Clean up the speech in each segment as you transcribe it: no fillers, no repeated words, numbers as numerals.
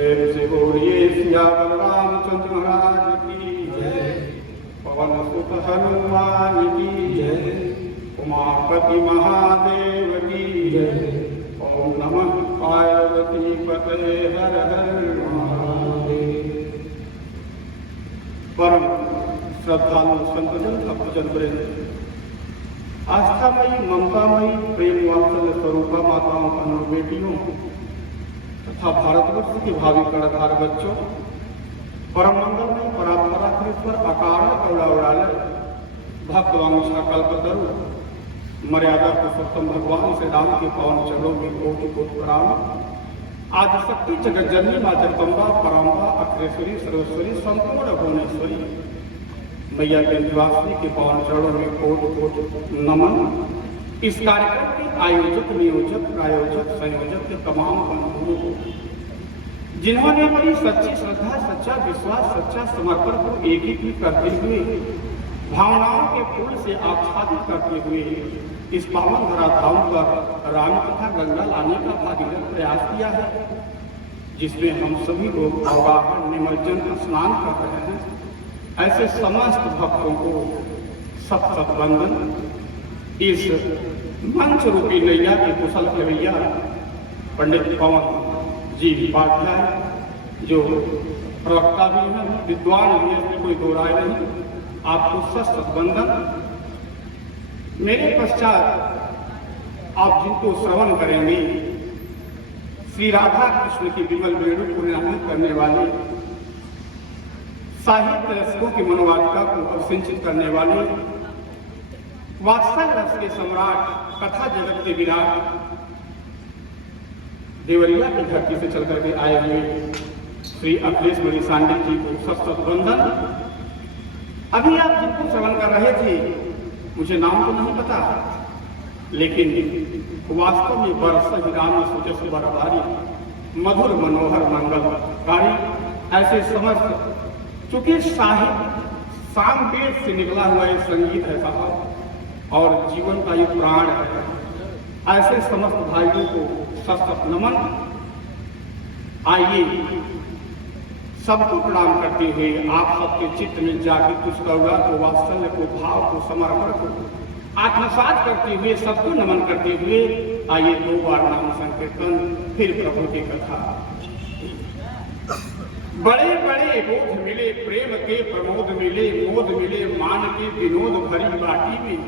प्रेम से बोलिए सियावर रामचंद्र महाराज की जय। पवन सुत हनुमान की जय। उमापति महादेव की जय। ओम नमः पार्वती पते हर हर महादेव। परम श्रद्धालु संतजन भक्तजन वृंद, आस्थामयी ममतामयी प्रेम वात्सल्य स्वरूपा माताओं बहनों बेटियों तथा भारतवर्ष के भावी कर्णधार बच्चों, परम मंगलमय परात्परात्मेश्वर अकारण करुणावरालय भक्तवांछा कल्पतरु मर्यादा पुरुषोत्तम भगवान श्री राम के पावन चरणों में कोटि कोटि प्रणाम। आदिशक्ति जगत जननी मां जगदम्बा पराम्बा अग्रेश्वरी सर्वेश्वरी संपूर्ण भुवनेश्वरी मैया के निवासी के पावन चरणों में कोटि कोटि नमन। इस कार्यक्रम के आयोजक नियोजक प्रायोजक संयोजक के तमाम बंधुओं को, जिन्होंने अपनी सच्ची श्रद्धा सच्चा विश्वास सच्चा समर्पण को एकीकृत करते हुए भावनाओं के फूल से आच्छादित करते हुए इस पावन धरा धाम पर राम तथा गंगा लाने का भागीरथ प्रयास किया है, जिसमें हम सभी लोग अवगाहन निमज्जन स्नान कर रहे हैं। ऐसे समस्त भक्तों को सत सत वंदन। इस मंच रूपी नैया के कुशल खेवैया पंडित पवन जी उपाध्याय, जो प्रवक्ता भी हैं विद्वान भी है, कोई दो राय नहीं, आपको सत सत वंदन। मेरे पश्चात आप जिनको श्रवण करेंगे, श्री राधा कृष्ण की विमल वेणु को निनादित करने वाले, साहित्य रसकों की मनोवाटिका को अवसिंचित करने वाले, वात्सल रस के सम्राट, कथा जगत के विराट, देवरिया की धरती से चल करके आए हुए श्री अखिलेश मणि सांडे जी को सत सत वंदन। अभी आप जिनको श्रवण कर रहे थे, मुझे नाम तो नहीं पता, लेकिन वास्तव में बरस ही राम सुजस बरदारी मधुर मनोहर मंगलकारी ऐसे समस्त, चूंकि साहित्य सामवेद से निकला हुआ ये संगीत है साहब, और जीवन का ये प्राण है। ऐसे समस्त भाइयों को सत सत नमन। आइए सबको प्रणाम करते हुए आप सबके चित्त में जागृत उस करुणा को, वात्सल्य को, भाव को, समर्पण को आत्मसात करते हुए सबको नमन करते हुए आइए 2 बार नाम संकीर्तन, फिर प्रभु की कथा। बड़े बड़े बोध मिले प्रेम के प्रमोद मिले, मोद मिले मान के विनोद भरी बाटी में,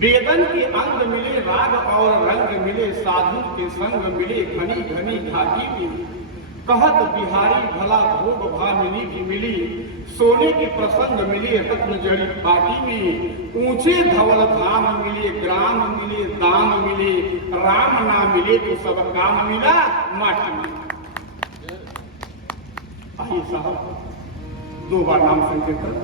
वेदन के अंग मिले राग और रंग मिले, साधु के संग मिले घनी घनी धागी में, कहत बिहारी भला भोग भामिनी की मिली, सोने की प्रसंग मिले रत्न जड़ी बाटी में, ऊंचे धवल धाम मिले ग्राम मिले दाम मिले, राम ना मिले तो सब काम मिला माटी में। आइए साहब 2 बार नाम संकीर्तन।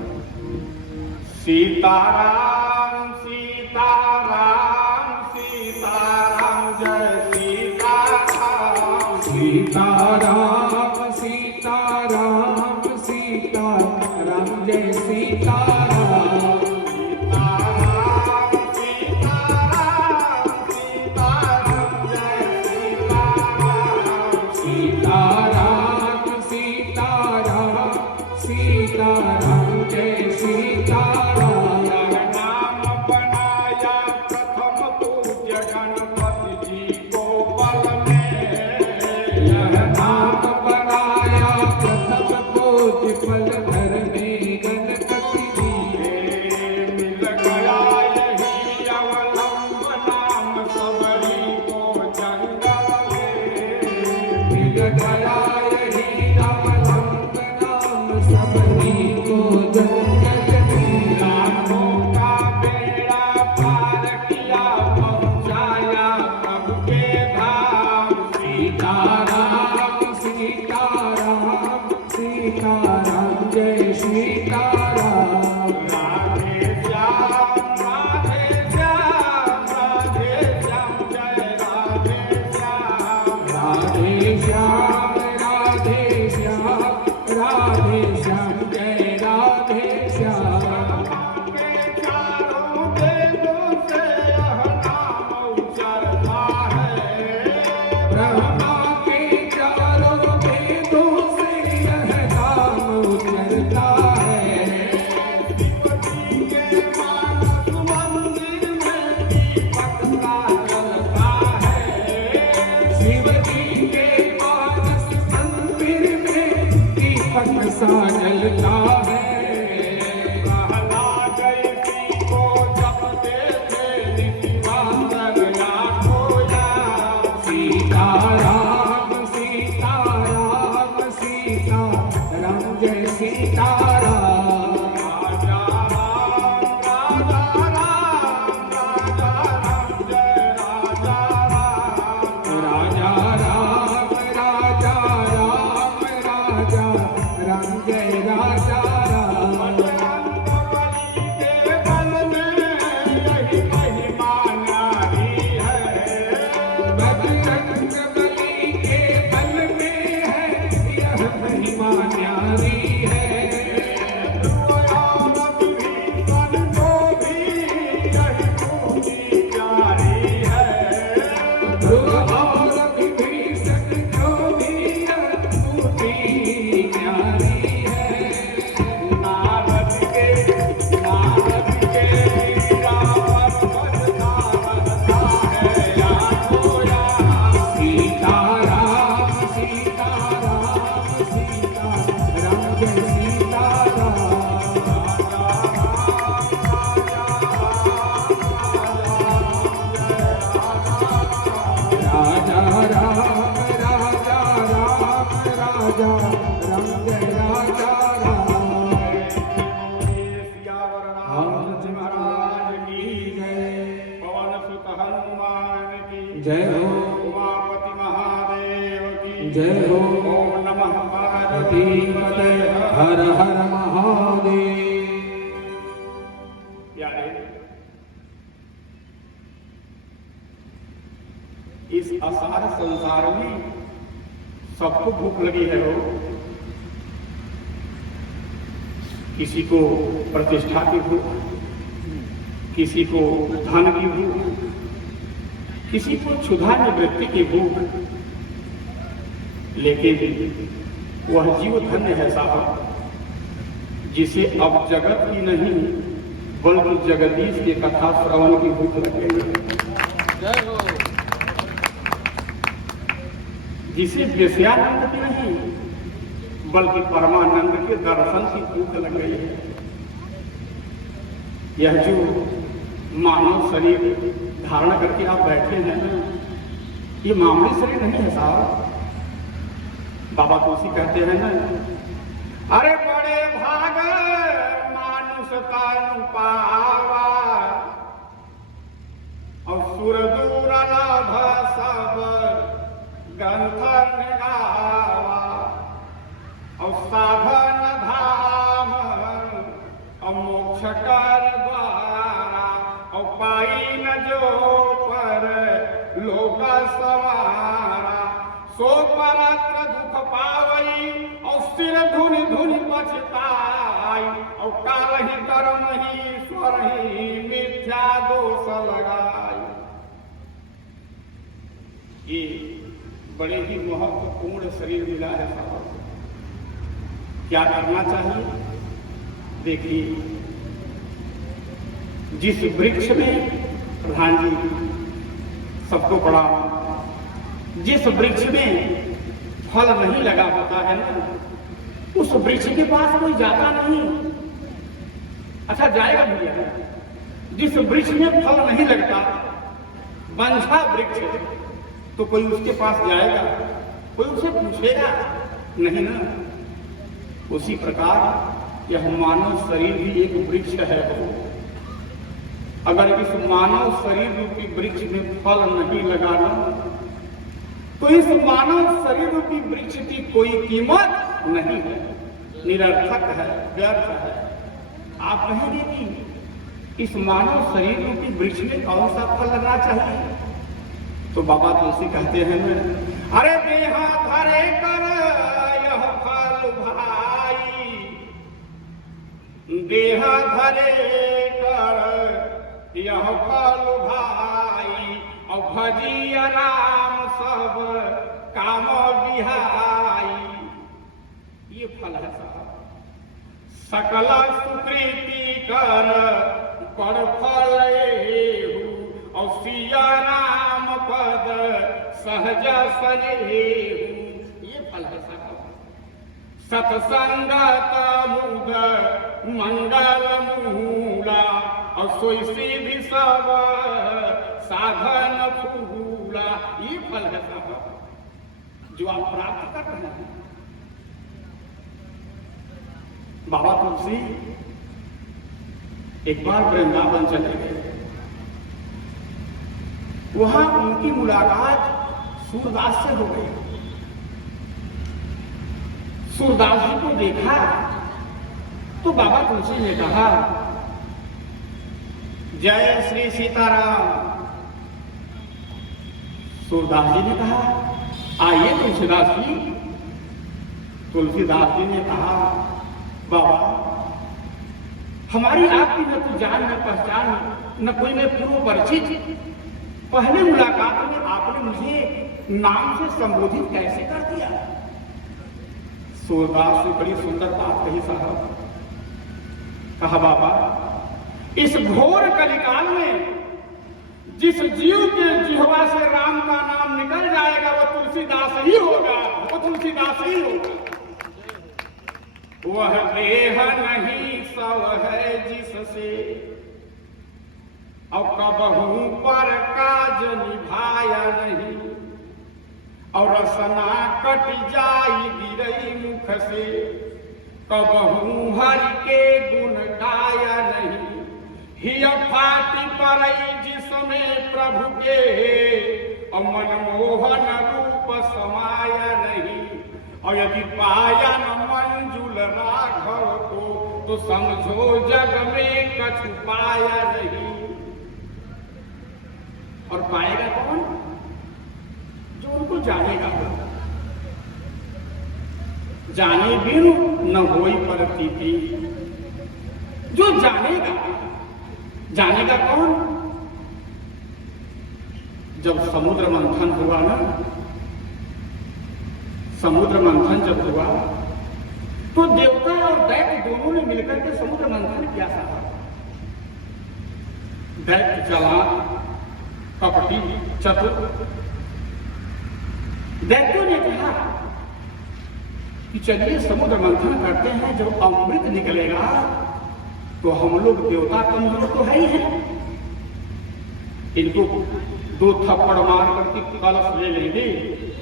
सीताराम सीताराम सीताराम जय सीताराम, सीताराम सीताराम सीताराम जय सीताराम, सीताराम सीताराम सीताराम जय सीताराम, सीताराम सीताराम सीताराम जय सीताराम, जगन्नाथ जय हो। उमापति महादेव की जय हो। ओम नमः पार्वती पते हर हर महादेव। प्यारे, इस असार संसार में सबको भूख लगी है हो। किसी को प्रतिष्ठा की भूख, किसी को धन की भूख, किसी को क्षुधा निवृत्ति की भूख, लेकिन वह जीव धन्य है साहब जिसे अब जगत की नहीं बल्कि जगदीश की कथा श्रवण की भूख लग गई, जिसे विषयानंद की नहीं बल्कि परमानंद के दर्शन की भूख लग गई है। यह जो मानव शरीर धारण करके आप बैठे हैं ना, ये मामूली शरीर नहीं है साहब। बाबा तुलसी कहते हैं ना, अरे बड़े भाग मानुष तानु पावा और सुर दूर लाभ सब ग्रंथ गावा और साधन धाम और मोक्ष कर द्वारा और पाई न जो पर लोक सवारा सो परत्र दुख पावई और सिर धुन धुन पछताई और काल ही कर्म ही स्वर ही मिथ्या दोष लगाई। ये बड़े ही महत्वपूर्ण शरीर मिला है साहब। क्या करना चाहिए? देखिए, जिस वृक्ष में प्रधान जी सबको पड़ा, जिस वृक्ष में फल नहीं लगा होता है ना, उस वृक्ष के पास कोई जाता नहीं। अच्छा जाएगा भैया, जिस वृक्ष में फल नहीं लगता, बंझा वृक्ष, तो कोई उसके पास जाएगा? कोई उसे पूछेगा नहीं ना। उसी प्रकार यह मानव शरीर भी एक वृक्ष है। अगर इस मानव शरीर रूपी वृक्ष में फल नहीं लगाना, तो इस मानव शरीर रूपी वृक्ष की कोई कीमत नहीं है, निरर्थक है, व्यर्थ है। आप कहेंगे कि इस मानव शरीर रूपी वृक्ष में कौन सा फल लगना चाहिए? तो बाबा तुलसी कहते हैं ना, अरे देहा धरे कर यह फल भाई, देहा धरे कर यह फल भाई और भजिया राम सब काम बिहाई। ये फल है साहब। सकल सुकृति कर पर फल और सिया राम पद सहज सनेहु। ये फल है साहब। सत्संगत मुद मंगल मूला और सोई सिद्धि सब साधन फूला। ये फल है साहब जो आप प्राप्त कर रहे हैं। बाबा तुलसी एक बार वृंदावन चले गए। वहां उनकी मुलाकात सूरदास से हो गई। सूरदास जी को देखा तो बाबा तुलसी ने कहा, जय श्री सीताराम। सूरदास जी ने कहा, आइए तुलसीदास जी। तुलसीदास जी ने कहा, बाबा हमारी आपकी न तो जान न पहचान न कोई में पूर्व परिचित। पहले मुलाकात में आपने मुझे नाम से संबोधित कैसे कर दिया? सूरदास से बड़ी सुंदर बात कही साहब। कहा, बाबा इस घोर कलिकाल में जिस जीव के जिह्वा से राम का नाम निकल जाएगा वो तुलसीदास ही होगा, वो तुलसीदास ही होगा। वह देह नहीं सव है जिससे और कबहू पर काज निभाया नहीं और रसना कट जाई गिरई मुख से कबहू हरि के गुण गाया नहीं। हिय फाटी परई जिसमें प्रभु के और मनमोहन रूप समाया नहीं, और यदि पाया न मंजुल राघव को तो समझो जग में कछु पाया नहीं। और पाएगा कौन? जो उनको जानेगा। जाने बिनु न होई प्रतीति। जो जानेगा, जानेगा कौन? जब समुद्र मंथन हुआ ना, समुद्र मंथन जब हुआ तो देवता और दैत्य दोनों ने मिलकर के समुद्र मंथन किया था। दैत्य चालाक, कपटी, चतुर। दैत्यों ने कहा कि चलिए समुद्र मंथन करते हैं, जब अमृत निकलेगा तो हम लोग देवता कमजोर तो है ही है, इनको 2 थप्पड़ मार करके कलश ले लेंगे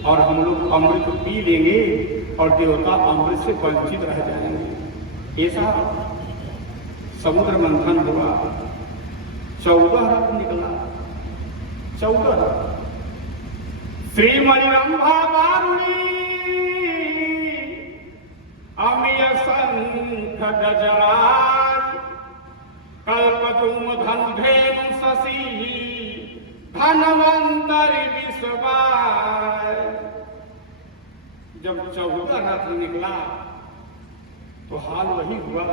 और हम लोग अमृत पी लेंगे और देवता अमृत से वंचित रह जाएंगे। ऐसा समुद्र मंथन हुआ। 14 रथ निकला। 14 रथ। श्रीमणिरंभा वारुणी अमिय शंख गजराज कल्पद्रुम धनुधेनु शशि धनवंतरि विश्ववाय। जब 14 रथ निकला तो हाल वही हुआ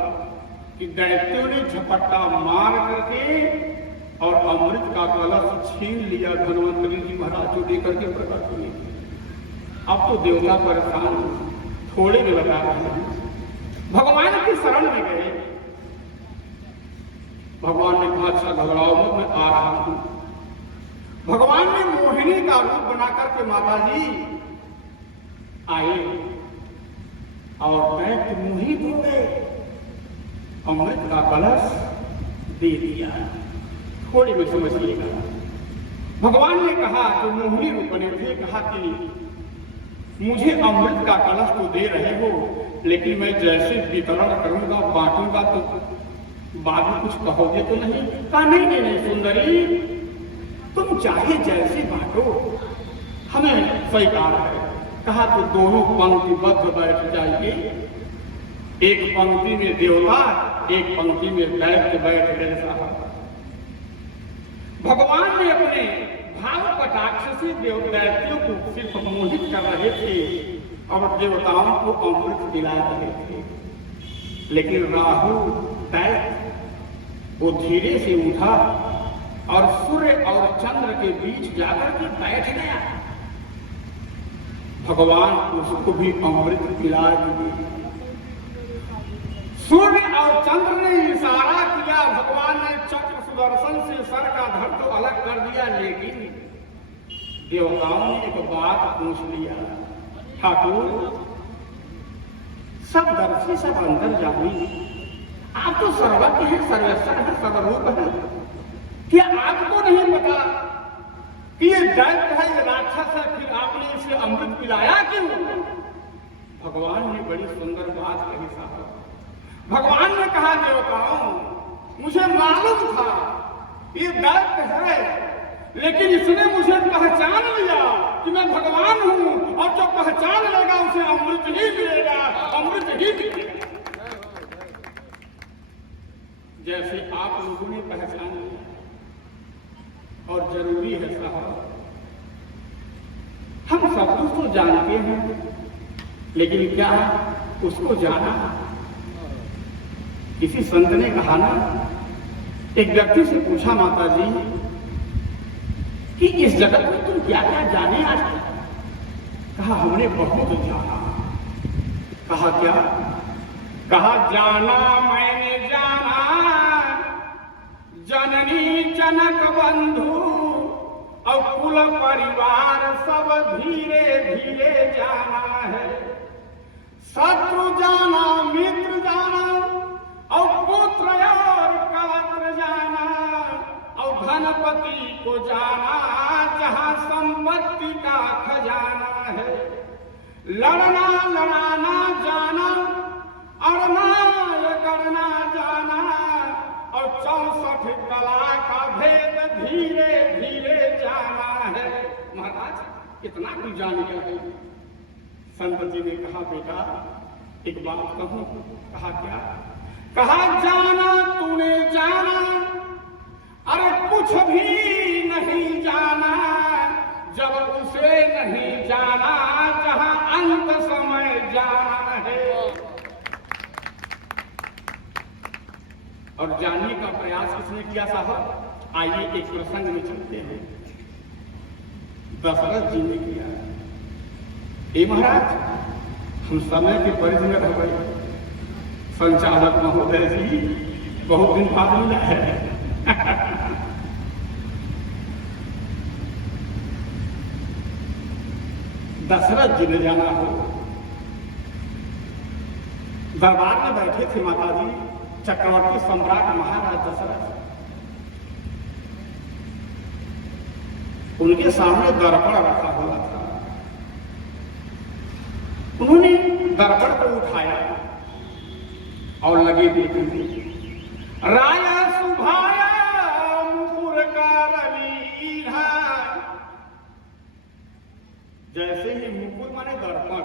कि दैत्यों ने झपट्टा मार करके और अमृत का कलश छीन लिया। धनवंतरी जी महाराज जो लेकर के प्रकट हुए। अब तो देवता परेशान थोड़े में लगा रहे हैं, भगवान की शरण में गए। भगवान ने कहा अच्छा घबराओ मत, मैं आ रहा हूं। भगवान ने मोहिनी का रूप बनाकर के माता जी आए और दैत्य मोहित हो गए। अमृत का कलश दे दिया। थोड़ी में समझिएगा। भगवान ने कहा, जो मोहिनी रूप बने थे, कहा कि मुझे अमृत का कलश तो दे रहे हो, लेकिन मैं जैसे वितरण करूंगा, बांटूंगा, तो बाद में कुछ कहोगे तो नहीं? कहा नहीं नहीं सुंदरी, तुम चाहे जैसे बांटो, हमें स्वीकार है। कहा तो दोनों पंक्तिबद्ध बैठ जाइए। एक पंक्ति में देवता, एक पंक्ति में दैत्य बैठ गए। साहब भगवान ने अपने भाव कटाक्ष से दैत्यों को सिर्फ मोहित कर रहे थे और देवताओं को अमृत दिला रहे थे। लेकिन राहु दैत्य वो धीरे से उठा और सूर्य और चंद्र के बीच जाकर के बैठ गया। भगवान उसको भी अमृत पिला दिए। सूर्य और चंद्र ने इशारा किया, भगवान ने चक्र सुदर्शन से सर का धड़ तो अलग कर दिया, लेकिन देवताओं ने एक बात पूछ लिया, ठाकुर सब दर्शी सब अंदर जानी, आप तो सर्वज्ञ हैं, सर्वेश्वर हैं, सर्वरूप हैं, क्या आपको नहीं पता कि ये दैत्य है, ये राक्षस है, फिर आपने इसे अमृत पिलाया क्यों? भगवान ने बड़ी सुंदर बात कही साहब। भगवान ने कहा देवताओं, मुझे मालूम था ये दैत्य है, लेकिन इसने मुझे पहचान लिया कि मैं भगवान हूं, और जो पहचान लेगा उसे अमृत ही मिलेगा, अमृत ही मिलेगा। जैसे आप लोगों ने पहचान लिया, और जरूरी है साहब, हम सब कुछ तो जानते हैं, लेकिन क्या उसको जाना? किसी संत ने कहा ना, एक व्यक्ति से पूछा माता जी कि इस जगत में तुम क्या क्या जाने आज तक? कहा हमने बहुत जाना। कहा क्या? कहा जाना मैंने जाना जननी जनक बंधु और कुल परिवार सब धीरे धीरे जाना है। शत्रु जाना, मित्र जाना और पुत्र और कलत्र जाना और धनपति को जाना, जहां संपत्ति का खजाना है। लड़ना लड़ाना जाना, अड़ना करना जाना और 64 कला का भेद धीरे धीरे जाना है। कितना कुछ जान गया है। संत जी ने कहा बेटा एक बात कहूं। कहा क्या? कहा जाना तूने जाना, अरे कुछ भी नहीं जाना जब उसे नहीं जाना जहां अंत समय जाना है। और जानने का प्रयास किसने किया साहब? आइए एक प्रसंग में चलते हैं। दशरथ जी ने किया। हे महाराज, हम समय के परिधि में रह गए। संचालक महोदय जी बहुत दिन बाद मिला है। दशरथ जी ने जाना हो, दरबार में बैठे थे माता जी, चक्रवर्ती सम्राट महाराज दशरथ। उनके सामने दर्पण रखा हुआ था। उन्होंने दर्पण को उठाया और लगे देखने। राया सुभाया मुकुर लीधा। जैसे ही मुकुर माने दर्पण,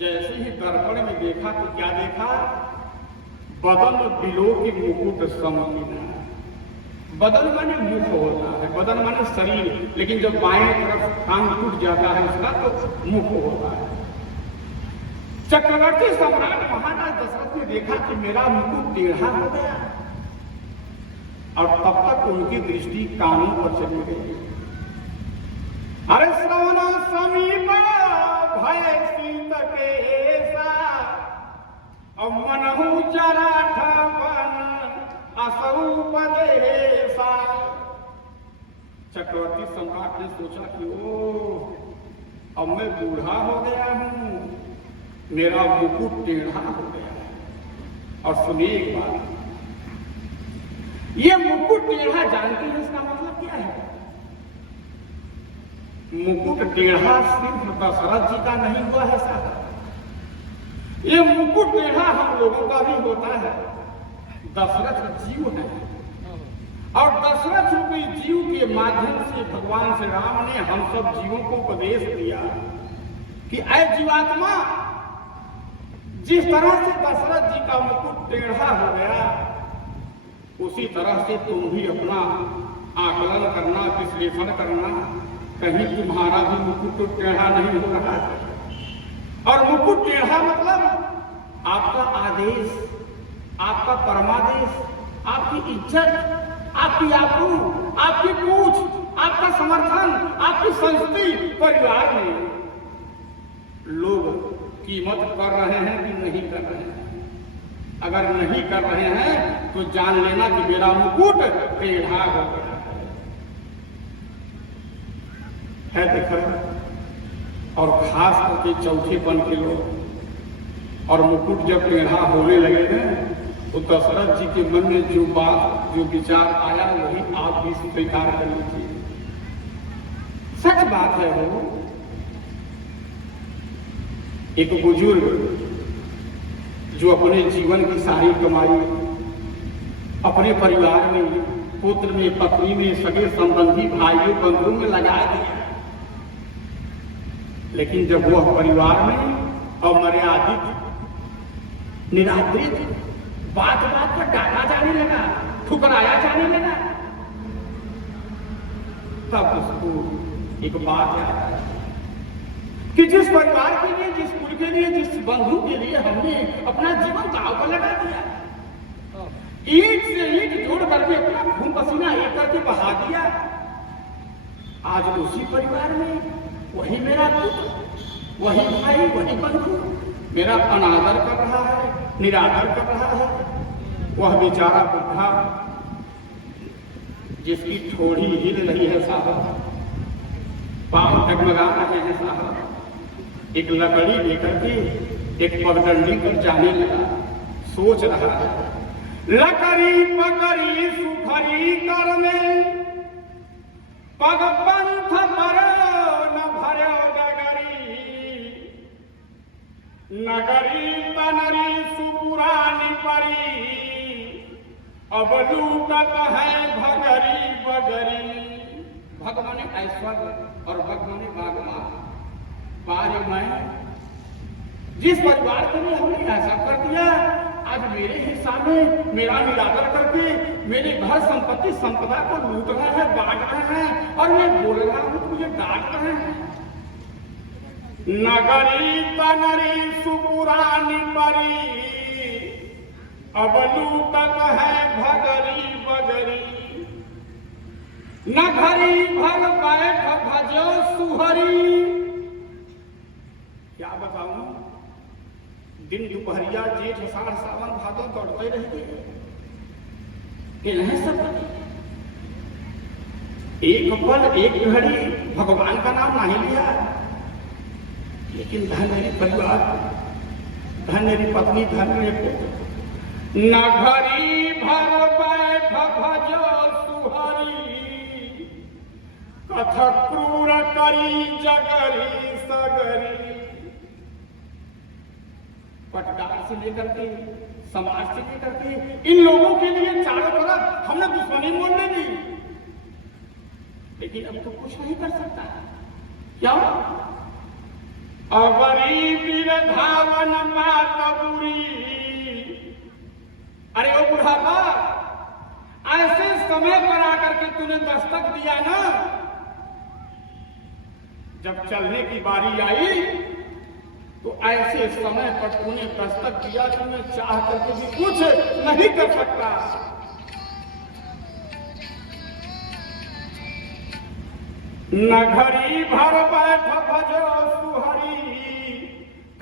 जैसे ही दर्पण में देखा तो क्या देखा? बदन बिलो के मुकुट समकीना। बदन माने मुख होता है, बदन माने शरीर, लेकिन जब बाएं तरफ कान टूट जाता है उसका तो मुख होता है। चक्रवर्ती सम्राट महाराज दशरथ ने देखा कि मेरा मुकुट टेढ़ा हो गया, और तब तक उनकी दृष्टि कानों पर चली गई। अरे श्रवण समीप भय सीत केसा, और मनहु जराठा असरूपदेसा। चक्रवर्ती सम्राट ने सोचा कि ओ अब मैं बूढ़ा हो गया हूं, मेरा मुकुट टेढ़ा हो गया है। और सुनिए एक बात, ये मुकुट टेढ़ा जानते हैं इसका मतलब क्या है? मुकुट टेढ़ा सिर्फ दशरथ जी का नहीं हुआ है साहब, ये मुकुट टेढ़ा हम लोगों का भी होता है। दशरथ जीव है, और दशरथ रूपी जीव के माध्यम से भगवान श्री राम ने हम सब जीवों को उपदेश दिया कि ऐ जीवात्मा, जिस तरह से दशरथ जी का मुकुट टेढ़ा हो गया, उसी तरह से तुम भी अपना आकलन करना, विश्लेषण करना, कहीं तुम्हारा भी मुकुट टेढ़ा नहीं हो रहा है। और मुकुट टेढ़ा मतलब आपका आदेश, आपका परमादेश, आपकी इज्जत, आपकी आबरू, आपकी पूछ, आपका समर्थन, आपकी संस्कृति परिवार में लोग कीमत कर रहे हैं कि नहीं कर रहे हैं। अगर नहीं कर रहे हैं तो जान लेना कि मेरा मुकुट टेढ़ा हो गया है। देखो, और खास करके चौथेपन के लोग, और मुकुट जब टेढ़ा होने लगे हैं तो दशरथ जी के मन में जो बात, जो विचार आया वही आप भी स्वीकार कर लीजिए। सच बात है वो। एक बुजुर्ग जो अपने जीवन की सारी कमाई अपने परिवार में, पुत्र में, पत्नी में, सगे संबंधी, भाइयों, बंधुओं में लगा दिया, लेकिन जब वह परिवार में अमर्यादित, निरादरित, बात बात पर डांटा जाने लगा, ठुकराया जाने लगा, तब उसको एक बात याद आई कि जिस परिवार के लिए, जिस कुल के लिए, जिस बंधु के लिए हमने अपना जीवन दांव पर लगा दिया, ईंट से ईंट जोड़ करके अपना खून पसीना एक करके बहा दिया, आज उसी परिवार में वही मेरा पुत्र, वही भाई, वही बंधु मेरा अनादर कर रहा है, निरादर कर रहा है। वह बेचारा बुढ़ा जिसकी ठोड़ी हिल रही है साहब, पांव डगमगा रहे हैं साहब, एक लकड़ी लेकर के एक पगडंडी पर जाने लगा, सोच रहा है, लकड़ी पकड़ी सुखरी कर में, पग पंथ पर न भरो डगरी, नगरी तनरी सुपुरानी परी, अब लूटत है भगरी बगरी। भगवान ऐश्वर्य और वक्त ने बागवान पारे मैं जिस परिवार के लिए हमने ऐसा कर दिया, आज मेरे हिस्सा में मेरा निरादर करके मेरे घर संपत्ति संपदा को लूट रहे हैं, बांट रहे हैं, और मैं बोल रहा हूं तो मुझे डांट रहे हैं। नगरी तनरी सुपुरानी परी, अब लूटत है भगरी बगरी। न घरी भर बैठ भजो सुहरी। क्या बताऊं, दिन दोपहरिया जेठ आषाढ़ सावन भादो दौड़ते रहते हैं सब। एक पल एक घड़ी भगवान का नाम नहीं लिया, लेकिन धन मेरी परिवार, धन मेरी पत्नी, धन मेरे पुत्र। न घड़ी भर बैठ भजो सुहरी, कथक क्रूर करी जगरी सगरी। पटदार से लेकर के समाज से लेकर के इन लोगों के लिए चारों तरफ हमने दुश्मनी मोड़ने दी, लेकिन अब तो कुछ नहीं कर सकता। क्या अवरी बिरधावन मातबुरी। अरे ओ बुढ़ापा, ऐसे समय पर आकर के तूने दस्तक दिया ना, जब चलने की बारी आई तो ऐसे समय पर तूने दस्तक दिया कि मैं चाह करके भी कुछ नहीं कर सकता। न घड़ी भर बैठ भजो सुहरी,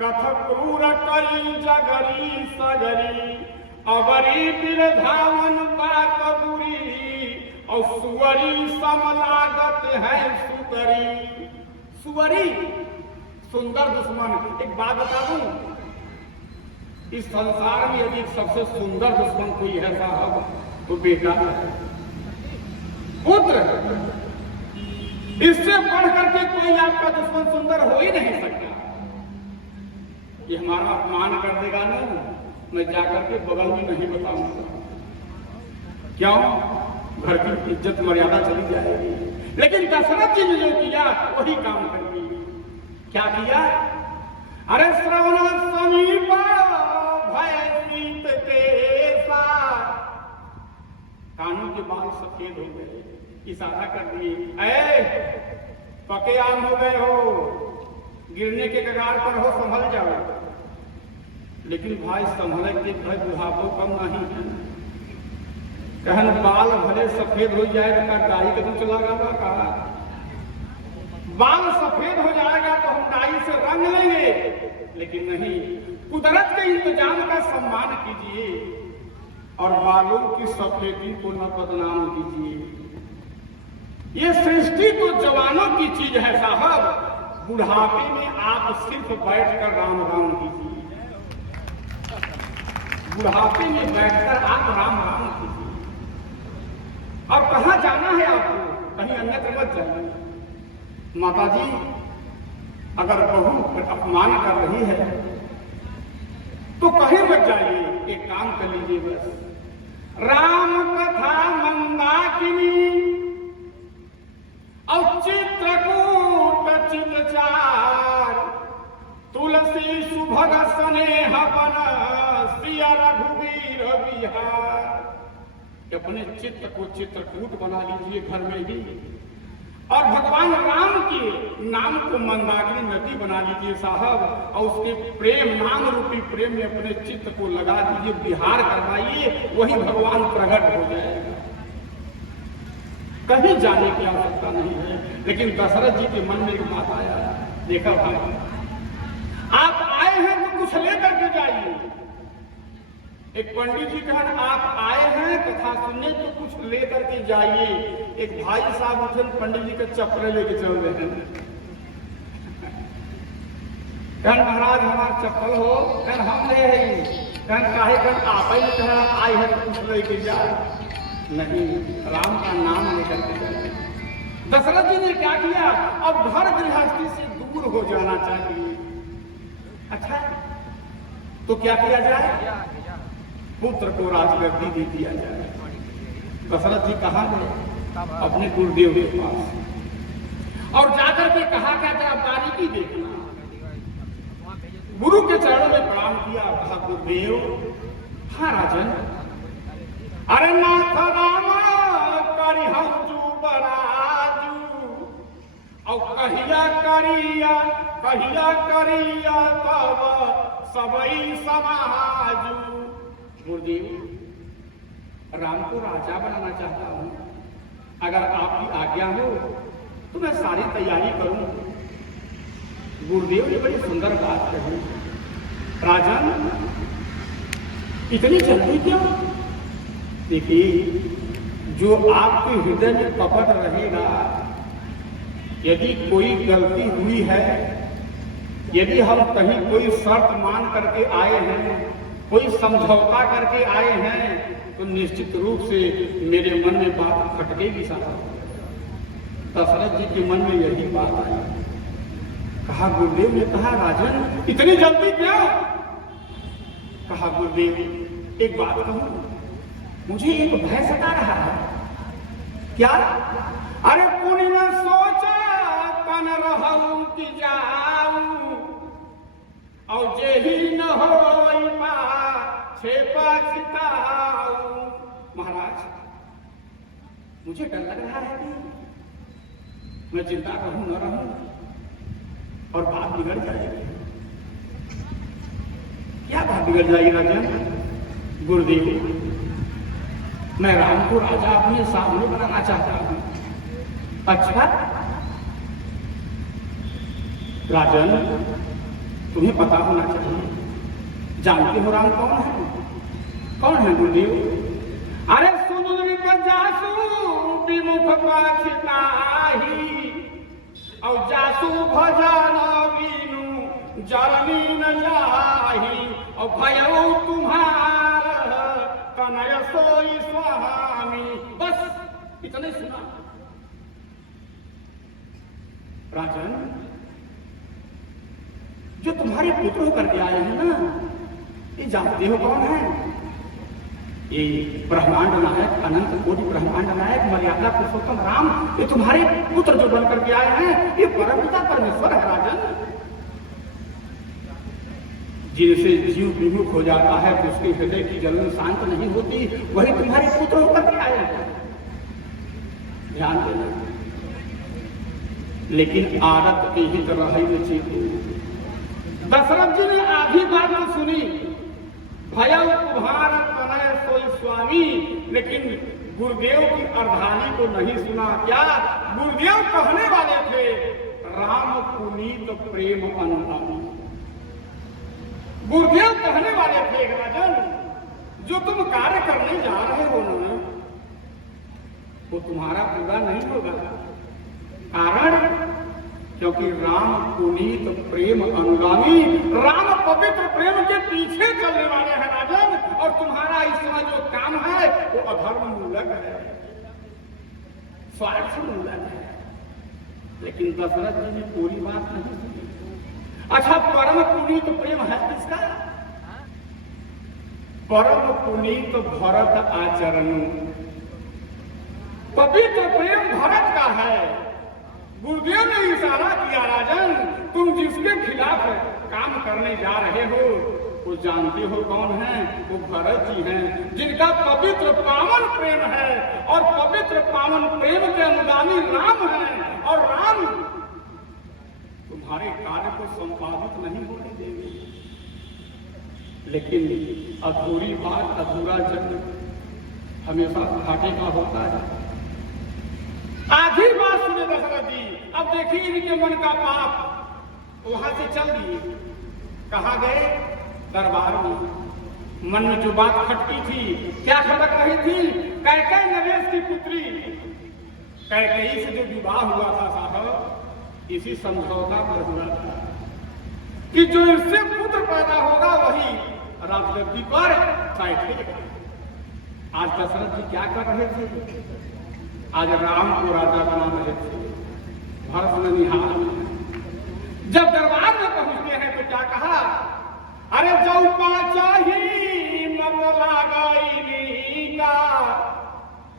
कथ क्रूर करी जगरी सगरी। अबरी बिरधावन बात बुरी, और सुअरी समलागत है सुतरी। सुअरी सुंदर दुश्मन। एक बात बता दूं, इस संसार में यदि सबसे सुंदर दुश्मन कोई है साहब तो बेटा है, पुत्र। इससे बढ़ करके कोई आपका दुश्मन सुंदर हो ही नहीं सकता। ये हमारा अपमान कर देगा ना, मैं जाकर के बगल में नहीं बताऊंगा। क्यों? घर की इज्जत मर्यादा चली जाएगी। लेकिन दशरथ जी ने जो किया वही काम कर दिया। क्या किया? अरे श्रवण समीप भय सीत केसा, कानों के बाल सफेद हो गए, इशारा कर दिए, ऐ पके आम हो गए हो, गिरने के कगार पर हो, संभल जाओ। लेकिन भाई संभले के भाई बुढ़ापो कम नहीं है। कहन बाल भले सफेद हो जाएगा, गाड़ी का तो चला गया कहा बाल सफेद हो जाएगा तो हम डाई से रंग लेंगे, लेकिन नहीं, कुदरत के इंतजाम का सम्मान कीजिए और बालों की सफेदी को न बदनाम कीजिए। ये सृष्टि तो जवानों की चीज है साहब। बुढ़ापे में आप सिर्फ बैठकर राम राम कीजिए, बुढ़ापे में बैठकर आप राम राम कीजिए। और कहां जाना है आपको? कहीं अन्यत्र मत जाइए। माता जी अगर बहू अपमान कर रही है तो कहीं मत जाइए, एक काम कर लीजिए बस। राम कथा मंदाकिनी और चित्रकूट चितचार, तुलसी सुभग स्नेह बन सिया रघुवीर बिहार। अपने चित्र को चित्रकूट बना लीजिए घर में ही, और भगवान राम के नाम को मंदाकिनी नदी बना लीजिए साहब, और उसके प्रेम, नाम रूपी प्रेम में अपने चित्त को लगा दीजिए, बिहार करवाइए, वही भगवान प्रकट हो जाएगा। कहीं जाने की आवश्यकता नहीं है। लेकिन दशरथ जी के मन में एक बात आया, देखा भाई आप आए हैं तो कुछ लेकर के जाइए। एक पंडित जी कहन आप आए हैं कथा सुनने तो कुछ लेकर के जाइए। एक भाई साहब उठे पंडित जी के चप्पल लेके चल रहे हैं। कहन महाराज हमारा चप्पल हो, कहन हम ले आई, कहन काहे कहन आप ही कहा आए हैं तो कुछ लेके जाए। नहीं, राम का नाम लेकर के जाए। दशरथ जी ने क्या किया? अब घर गृहस्थी से दूर हो जाना चाहिए। अच्छा तो क्या किया जाए? पुत्र को राजगद्दी दे दिया जाए। दशरथ जी कहाँ गए? अपने गुरुदेव के पास। और जाकर के कहा क्या था, बारीकी देखना। गुरु के चरणों में प्रणाम किया, कहा गुरुदेव। हाँ राजन। अरे नाथ रामा करिहं जू बराजू और कहिया करिया तब सबई समाजू। गुरुदेव राम को राजा बनाना चाहता हूं, अगर आपकी आज्ञा हो तो मैं सारी तैयारी करूं। गुरुदेव ने बड़ी सुंदर बात कही, राजन इतनी जल्दी क्यों? देखिए, जो आपके हृदय में कपट रहेगा, यदि कोई गलती हुई है, यदि हम कहीं कोई शर्त मान करके आए हैं, कोई समझौता करके आए हैं, तो निश्चित रूप से मेरे मन में बात खटकेगी साहब। दशरथ जी के मन में यही बात आई। कहा गुरुदेव ने कहा राजन इतनी जल्दी क्यों? कहा गुरुदेव एक बात कहूं, मुझे एक भय सता रहा है। क्या? अरे पुण्य न सोचा तन रहूं कि जाऊं और जेही न होई पा छेपा छिताऊं। महाराज मुझे डर लग रहा है कि मैं चिंता रहूं न रहूं और बात बिगड़ जाएगी। क्या बात बिगड़ जाएगी राजन? गुरुदेव मैं राम को राजा अपने सामने बनाना चाहता हूं। अच्छा राजन, तुम्हें पता होना चाहिए, जानते हो राम कौन है? कौन है गुरुदेव? अरे सुन पर जासू विमुख पाछिताही और जासू भजन बीनू जरनी न जाही और भयऊ तुम्हार कनय सोई स्वामी। बस इतने सुना। राजन जो तुम्हारे पुत्र होकर के आए हैं ना, ये जानते हो कौन है? ये ब्रह्मांड नायक, अनंत कोटि ब्रह्मांड नायक, मर्यादा पुरुषोत्तम राम, ये तुम्हारे पुत्र जो बनकर के आए हैं, ये परमपिता परमेश्वर है राजन। जिनसे जीव विमुख हो जाता है तो उसके हृदय की जलन शांत नहीं होती, वही तुम्हारे पुत्र होकर के आए हैं। ध्यान देना। लेकिन आदत के ही तरह ही चेतु। दशरथ जी ने आधी बात तो सुनी, भयउ तुम्हार तनय सोई स्वामी, लेकिन गुरुदेव की अर्धानी को नहीं सुना। क्या गुरुदेव कहने वाले थे? राम पुनीत प्रेम अनुगामी। गुरुदेव कहने वाले थे राजन, जो तुम कार्य करने जा रहे हो ना, वो तुम्हारा पूरा नहीं होगा। कारण क्योंकि राम पुनीत प्रेम अनुगामी, राम पवित्र प्रेम के पीछे चलने वाले हैं राजन, और तुम्हारा इस समय जो काम है वो अधर्म मूलक है, स्वार्थ मूलक है। लेकिन दशरथ जी ने पूरी बात नहीं सुनी। अच्छा परम पुनीत प्रेम है किसका? परम पुनीत भरत आचरण, पवित्र प्रेम भरत का है। गुरुदेव ने इशारा किया राजन, तुम जिसके खिलाफ काम करने जा रहे हो वो जानते हो कौन है? वो भरत जी हैं, जिनका पवित्र पावन प्रेम है, और पवित्र पावन प्रेम के अनुगामी राम है, और राम तुम्हारे कार्य को संपादित नहीं होने देंगे। लेकिन अधूरी बात, अधूरा जन्म हमेशा घाटे का होता है। आधी बात सुने दशरथ जी। अब देखिए इनके मन का पाप, वहां से चल दिए। कहां गए? दरबार में। मन में जो बात खटकी थी, क्या खटक रही थी? कैकेयी नरेश की पुत्री कैकेयी से जो विवाह हुआ था साहब, इसी समझौता पर हुआ था कि जो इससे पुत्र पैदा होगा वही राजगद्दी पर बैठेगा। आज दशरथ जी क्या कर रहे थे? आज राम को राजा बना रहे थे। भरत ने निहाल जब दरबार में पहुंचते हैं तो क्या कहा? अरे जौ पाचाही मत लागई का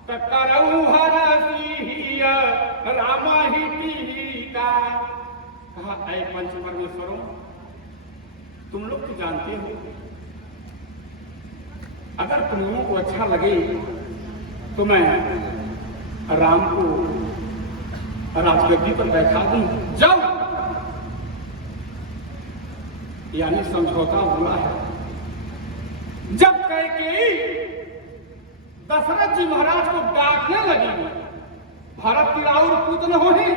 करऊ हरसी राम ही कहा, ऐ पंच परमेश्वरों, तुम लोग तो जानते हो, अगर तुम लोगों को अच्छा लगे तो मैं राम को राजगद्दी पर बैठा दूं। जाओ, यानी समझौता हुआ है। जब कैकेयी दशरथ जी महाराज को डांटने लगी, भारत की राउर पूत न होनी,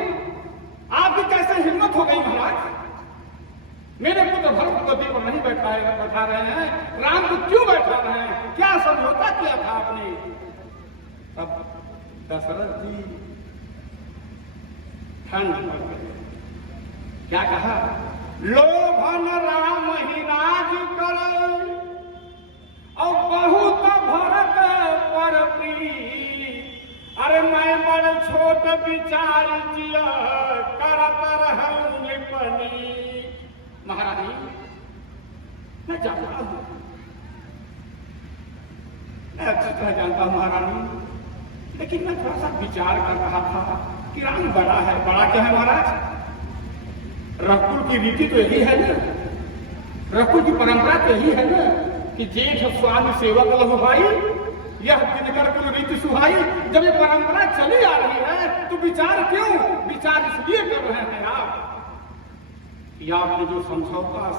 आपकी कैसे हिम्मत हो गई महाराज, मेरे पुत्र भरत को गद्दी पर नहीं बैठा रहे हैं, राम को क्यों बैठा रहे हैं, क्या समझौता किया था आपने? तब दशरथ जी ठंड पड़ गए। क्या कहा? लोभन राम ही राज कर और बहुत भरत पर प्रीत, अरे मैं बड़ छोट विचार जिया करत रहूं निपनी। महारानी, मैं जानता हूं, मैं अच्छी तरह जानता हूं महारानी, लेकिन मैं थोड़ा सा विचार कर रहा था कि राम बड़ा है। बड़ा क्या है महाराज? रघुकुल की रीति तो यही है ना, रघुकुल की परंपरा तो यही है ना कि जेठ स्वामी सेवक लहु भाई, यह दिनकर कुल रीति सुहाई। जब ये परंपरा चली आ रही है तो विचार क्यों? विचार इसलिए कर रहे हैं आप कि आपने जो समझौता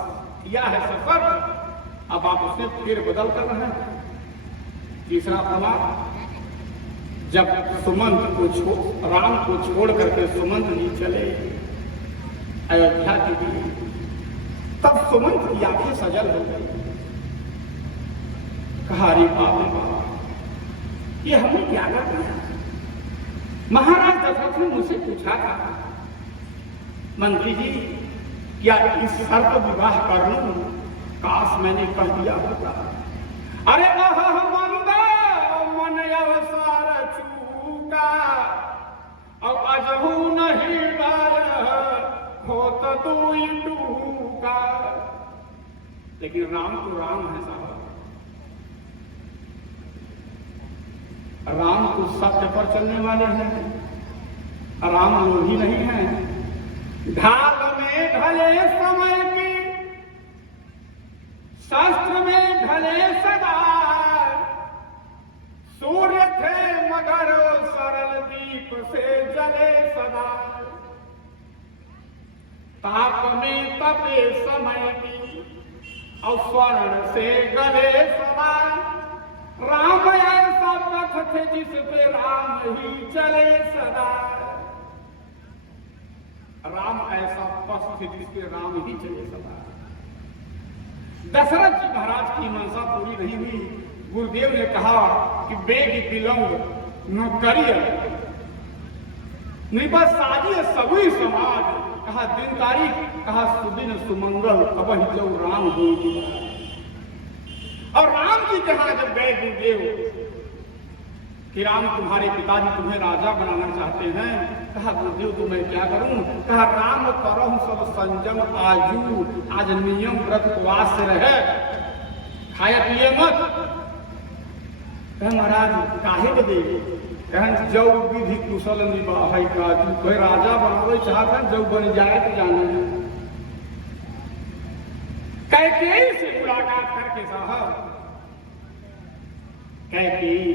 किया है सफर, अब आप उसने फिर बदल कर रहे हैं। तीसरा प्रमाण, जब सुमंत को राम को छोड़ करके सुमंत जी चले अयोध्या के लिए, तब सुमंत की आंखें सजल हो गई। कहा, अरे बाप रे बाप, ये हमने क्या कर दिया? महाराज दशरथ ने मुझसे पूछा था, मंत्री जी क्या इस शर्त विवाह कर लूं? काश मैंने कह दिया होता। अरे मन अवसर चूका और अजहू नहीं होता तो टूका। लेकिन राम तो राम है साहब, राम तो सत्य पर चलने वाले हैं, राम लोभी नहीं है। ढाल में ढले समय की, शास्त्र में ढले सदा, सूर्य थे मगर सरल दीप से जले सदा। ताप में तपे समय की और स्वर्ण से गले सदा। राम ऐसा पथ थे जिस पे राम ही चले सदा। राम ऐसा पथ थे जिस पे राम ही चले सदा। दशरथ जी महाराज की मनसा पूरी नहीं हुई। गुरुदेव ने कहा कि बेग बिलंग न करिय निपा साजिए सभी समाज। कहा दिन तारीख, कहा सुदिन सुमंगल अबहि जो राम हो। और राम जी कहा जब गए गुरुदेव कि राम तुम्हारे पिताजी तुम्हें राजा बनाना चाहते हैं, कहा गुरुदेव तो मैं क्या करूं? कहा राम करहु सब संयम आजू, आज नियम व्रत उपवास से रहे, खाए पिए मत। कह महाराज काहे बदे? कहन जौ विधि कुशल निभाई काजू। कोई राजा बनावे चाहत जब बन जाए तो जाना है। कैकेयी से मुलाकात करके साहब, कैकेयी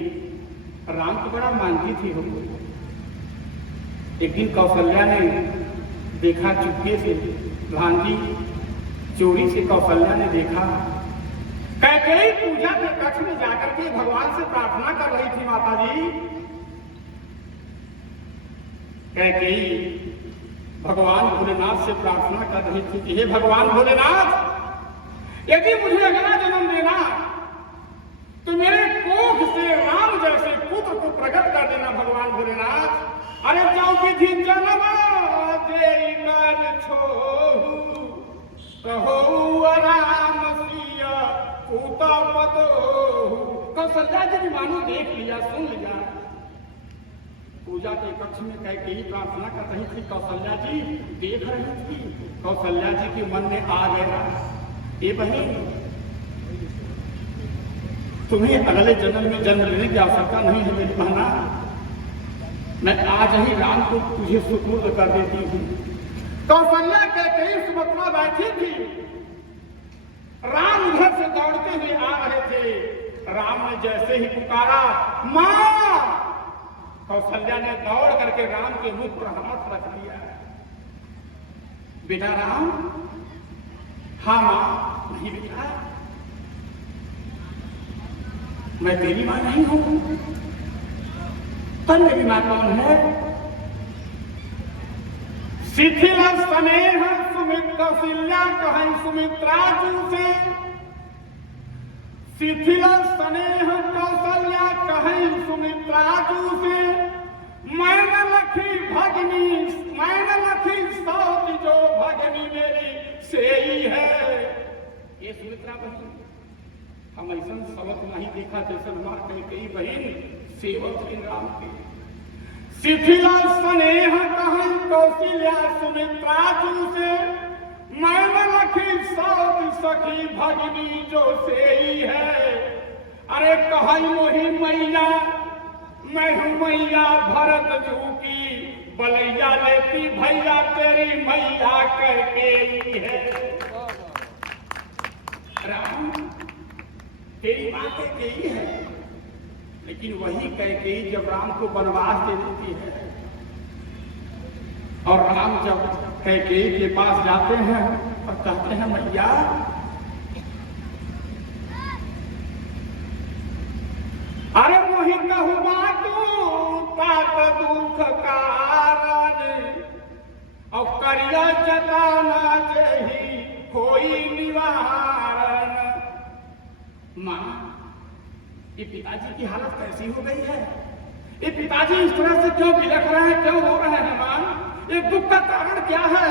राम को बड़ा मानती थी। हो एक दिन कौशल्या ने देखा चुपके से, भांजी चोरी से कौशल्या ने देखा कैकेयी पूजा के कक्ष में जाकर के भगवान से प्रार्थना कर रही थी। माता जी कैकेयी भगवान भोलेनाथ से प्रार्थना कर रही थी कि हे भगवान भोलेनाथ, यदि मुझे अगला जन्म देना तो मेरे कोख से राम जैसे पुत्र को प्रकट कर देना भगवान भोलेनाथ। अरे जाओ विधि जन्म दे कर छोहु, कहो राम सिया पूता पतो। कौशल्या जी ने मानो देख लिया, सुन लिया। पूजा के कक्ष में कैकेयी प्रार्थना कर रही थी, कौशल्या जी देख रही थी। कौशल्या जी के मन में आ गया, ये बहन तुम्हें अगले जन्म में जन्म लेने की आवश्यकता नहीं है मेरी बहना। मैं आज ही राम को तुझे सुपुर्द कर देती हूँ। कौशल्या कैकेयी सुभद्रा बैठी थी। राम उधर से दौड़ते हुए आ रहे थे। राम ने जैसे ही पुकारा मां, कौशल्या ने दौड़ करके राम के मुंह पर हाथ रख दिया। बेटा राम। हाँ मां। नहीं बेटा, मैं तेरी मां नहीं हूं। तब मेरी मां कौन है? शिथिल स्नेह सुमित कौशल्या कहीं सुमित्रा जू से। शिथिल स्नेह कौशल्या कहीं सुमित्रा जू से। मैंने लखी भगनी, मैंने लखी सौत जो भगनी मेरी से ही है। ये सुमित्रा बहन, हम ऐसा सबक नहीं देखा जैसे मार कई बहन सेवक राम के। शिथिल स्नेह कहीं कौशल्या सुमित्रा जू से। मैंने लखी सौत सखी भगनी जो से ही है। अरे कहीं मोही मैया, मैं हूं मैया भरत जू की। बलैया लेती भैया तेरी मैया कैकेयी है। राम, तेरी मां कैकेयी है, लेकिन वही कैकेयी जब राम को वनवास दे देती है और राम जब कैकेयी के पास जाते हैं और कहते हैं मैया, अरे मोहि कहू बातू तात दुख कारण। और करिया जताना जही कोई निवारण। मां, ये पिताजी की हालत कैसी हो गई है? ये पिताजी इस तरह से क्यों बिलख रहे हैं, क्यों रो रहे हैं? मां, ये दुख का कारण क्या है?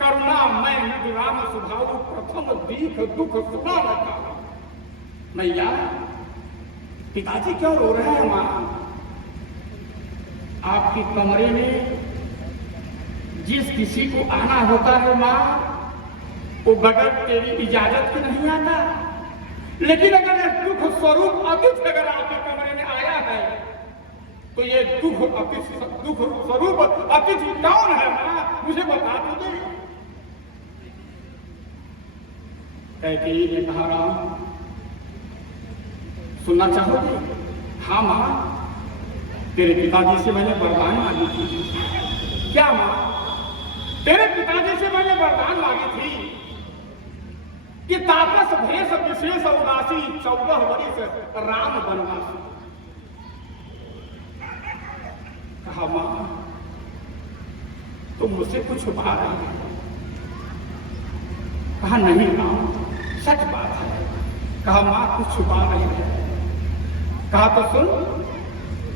करुणा मैं निराम स्वभाव प्रथम दीख दुख सुना लगा। मैया, पिताजी क्यों रो रहे हैं? मां, आपकी कमरे में जिस किसी को आना होता है मां, वो बगैर तेरी इजाजत के नहीं आता। लेकिन अगर ये दुख स्वरूप अतिथि अगर आपके कमरे में आया है, तो ये दुख स्वरूप अतिथि कौन है मां? मुझे बता दो दे। कैकेयी ने कहा राम, सुनना चाहोगे? हाँ मां, तेरे पिताजी से मैंने वरदान मांगी थी। क्या मां? तेरे पिताजी से मैंने वरदान मांगी थी कि तापस भेष विशेष उदासी 14 वर्ष राम वनवासी। कहा मां, तुम मुझसे कुछ छुपा रहे हो? कहा नहीं राम, सच बात है। कहा मां, कुछ छुपा नहीं है। कहा तो सुन,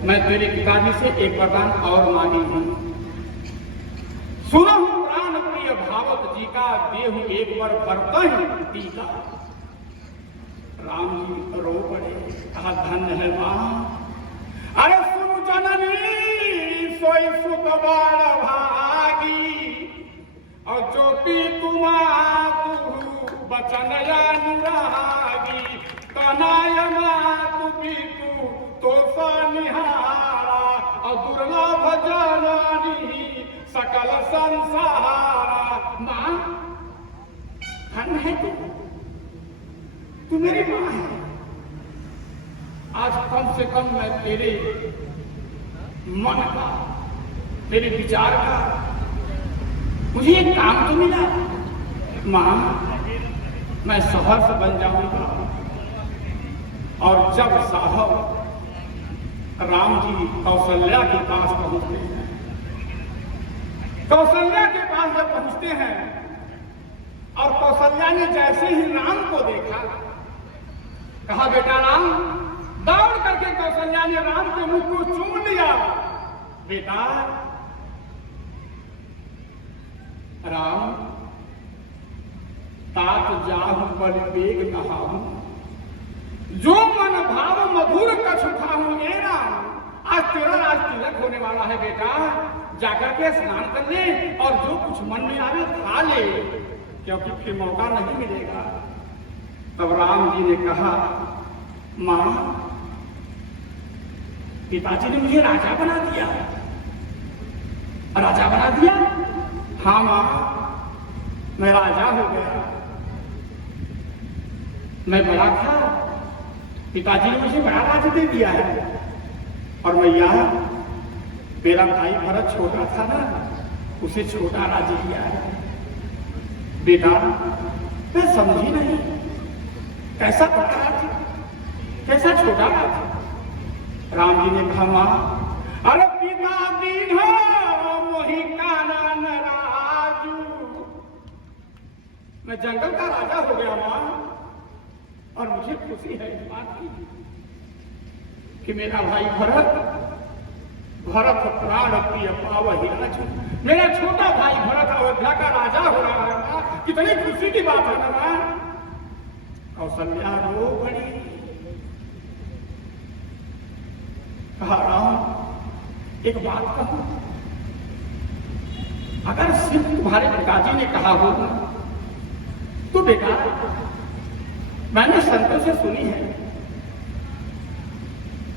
मैं तेरे पिताजी से एक वरदान और मांगी हूं। सुना हूं प्राण प्रिय भावक जी का, देहु एक बार भरता ही टीका। राम जी रो पड़े। कहा धन्य है मां। अरे सुन जननी सोई सुत बाण भागी। और जो पी तुमा तू बचन अनुरागी। तनाय मातु पीतु तो निहारा। और दुर्लभ जननी सकल संसारा। मां, धन है तू मेरी मां है। आज कम से कम मैं तेरे मन का, तेरे विचार का मुझे एक काम तो मिला। मां, मैं सहर्ष बन जाऊंगा। और जब साहब राम जी कौशल्या के पास पहुंचते हैं, कौशल्या के पास जब पहुंचते हैं और कौशल्या ने जैसे ही राम को देखा, कहा बेटा राम। दौड़ करके कौशल्या ने राम के मुख को चूम लिया। बेटा राम, तात जाहु बल बेग नहाहु। जो मन भाव मधुर कछु खाहु। ए राम, आज तेरा आज तिलक होने वाला है बेटा, जाकर के स्नान कर ले और जो कुछ मन में आवे खा ले, क्योंकि फिर मौका नहीं मिलेगा। तब राम जी ने कहा मां, पिताजी ने मुझे राजा बना दिया। राजा बना दिया? हाँ माँ, मैं राजा हो गया। मैं बड़ा था, पिताजी ने मुझे बड़ा राज्य दे दिया है। और मैया, मेरा भाई भरत छोटा था ना, उसे छोटा राज्य दिया है। बेटा, मैं समझी नहीं, कैसा बड़ा राज्य, कैसा छोटा राज्य? राम जी ने कहा, मां, अरे पिता दीन हो मोहि कानन राजू। मैं जंगल का राजा हो गया मां, और मुझे खुशी है इस बात की कि मेरा भाई भरत प्राण प्रिय पावहि राजू, मेरा छोटा भाई भरत अयोध्या का राजा हो रहा है मां। कितनी खुशी की बात है ना मां। कौशल्या रो पड़ी। कहा, राम एक बात कहूं, अगर सिर्फ तुम्हारे पिताजी ने कहा हो तो बेटा, मैंने संतों से सुनी है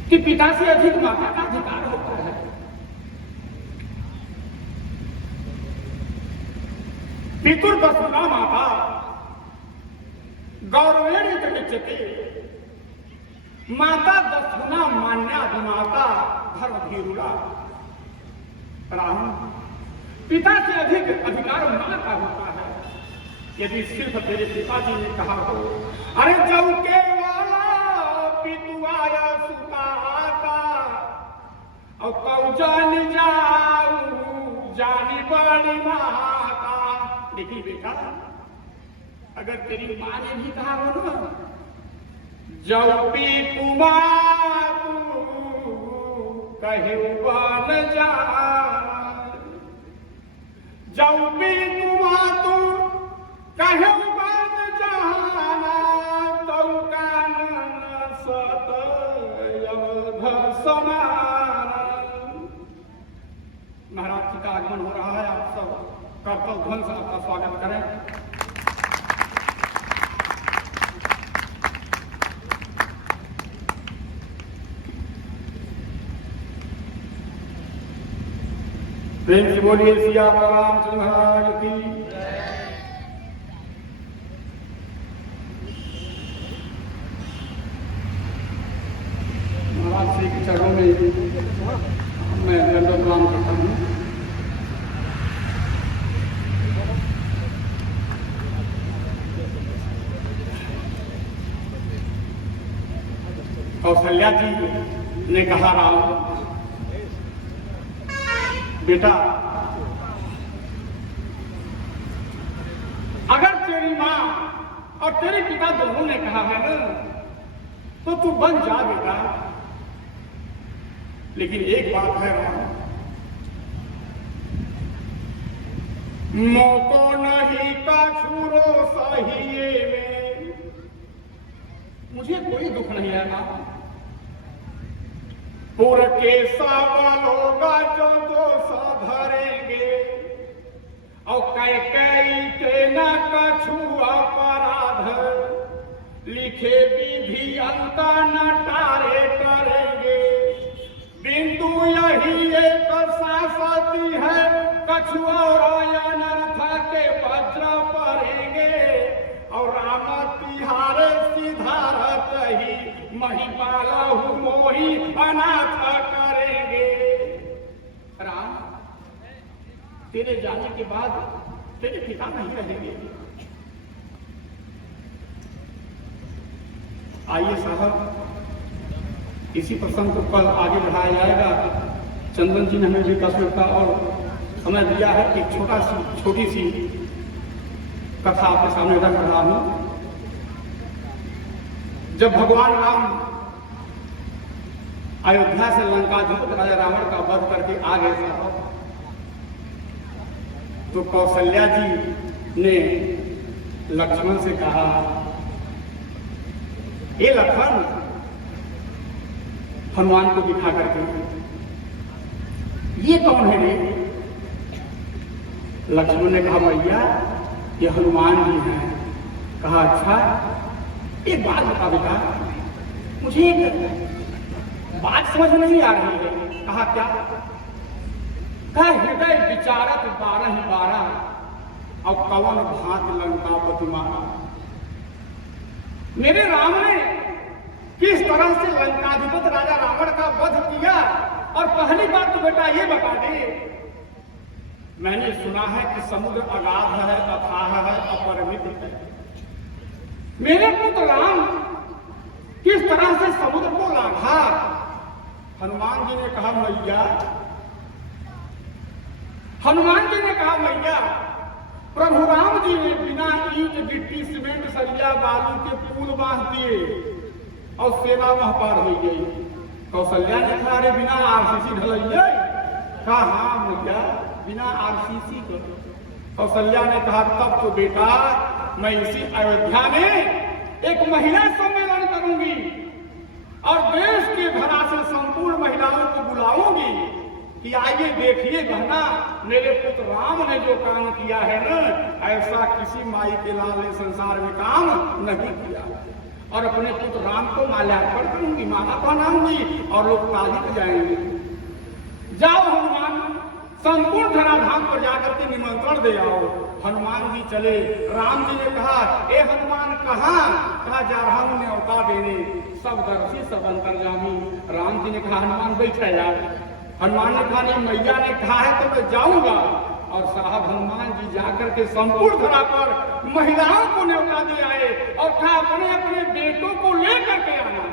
कि पिता से अधिक माता का अधिकार होता है। पितुर्वसुना माता गौरवेण जगच्यते, माता दशुना मान्याधिमाता धर्मधीरुला। राम, पिता से अधिक अधिकार मां का होता है। यदि सिर्फ तेरे पिताजी ने कहा हो, अरे जब के वाला पितुआया सुता आता और कौ जान जाऊ जानी बड़ी माता। देखिए बेटा, अगर तेरी मां ने भी कहा हो ना, जब पितुआ तू कहे बन जा, जब पितुआ तू कहे बन जाना, तो कानन सत अवध समान। महाराज जी का आगमन हो रहा है, आप सब करतल ध्वन से आपका स्वागत करें। प्रेम से बोलिए सिया रामचंद्र महाराज की। महाराज श्री के चरणों में मैं दंडवत प्रणाम करता हूँ। कौशल्या जी ने कहा, राम बेटा, अगर तेरी मां और तेरे पिता दोनों ने कहा है ना, तो तू बन जा बेटा। लेकिन एक बात है राम, मोको नहीं का छूरो सहिए में, मुझे कोई दुख नहीं है राम। पुर के सावल होगा जो दोष धरेंगे, और कई के न कछु अपराध, लिखे विधि अंत न टारे करेंगे। बिंदु यही एक शासती है, कछु और अनर्थ के वज्र पड़ेंगे। और राम तिहारे सिधारत ही महिपालहु मोहि अनाथ करेंगे। राम, तेरे जाने के बाद तेरे पिता नहीं रहेंगे। आइए साहब, इसी प्रसंग को कल आगे बढ़ाया जाएगा। चंदन जी ने हमें भी 10 मिनट का और समय दिया है। एक छोटी सी कथा आपके सामने रख रहा हूं। जब भगवान राम अयोध्या से लंकाधिपति राजा रावण का वध करके आ गए साहब, तो कौशल्या जी ने लक्ष्मण से कहा, ये लक्ष्मण, हनुमान को दिखा करके, ये कौन है रे? लक्ष्मण ने कहा, भैया ये हनुमान जी हैं। कहा, अच्छा, एक बात बता बेटा, मुझे एक बात समझ में नहीं आ रही है। कहा, क्या? कह हृदय विचारत 12 और कवन भांत लंकापति मारा। मेरे राम ने किस तरह से लंकाधिपति राजा रावण का वध किया। और पहली बात तो बेटा ये बता दे, मैंने सुना है कि समुद्र अगाध है, अथाह है, अपरिमित है। मेरे पुत्र राम किस तरह से समुद्र को लांघा। हनुमान जी ने कहा मैया, हनुमान जी ने कहा मैया, प्रभु राम जी ने बिना ईंट गिट्टी सीमेंट सरिया बालू के पुल बांध दिए और सेना वह पार हो गई। कौशल्या ने कहा अरे बिना आरसीसी ढलैया। कहा हाँ मैया बिना आरसीसी को। कौशल्या ने कहा तब तो बेटा मैं इसी अयोध्या में एक महिला सम्मेलन करूंगी और देश के धरातल संपूर्ण महिलाओं को बुलाऊंगी कि आइए देखिए बहना, मेरे पुत्र राम ने जो काम किया है ना, ऐसा किसी माई के लाल ने संसार में काम नहीं किया। और अपने पुत्र राम को माल्यार्पण करूंगी, माला पहनाऊंगी और लोग ताली बजाएंगे। जाओ हनुमान, संपूर्ण धराधाम पर जाकर के निमंत्रण दे आओ। हनुमान जी चले। राम जी ने कहा ए हनुमान कहाँ? कहा जा रहा हूं न्योता देने। सब दर्शी सब अंतर्यामी। राम जी ने कहा हनुमान बैठा यार। हनुमान ने कहा नहीं मैया ने कहा है तो मैं जाऊंगा। और साहब हनुमान जी जाकर के संपूर्ण धरा पर महिलाओं को न्योता दे आए और कहा अपने अपने बेटों को लेकर के आना।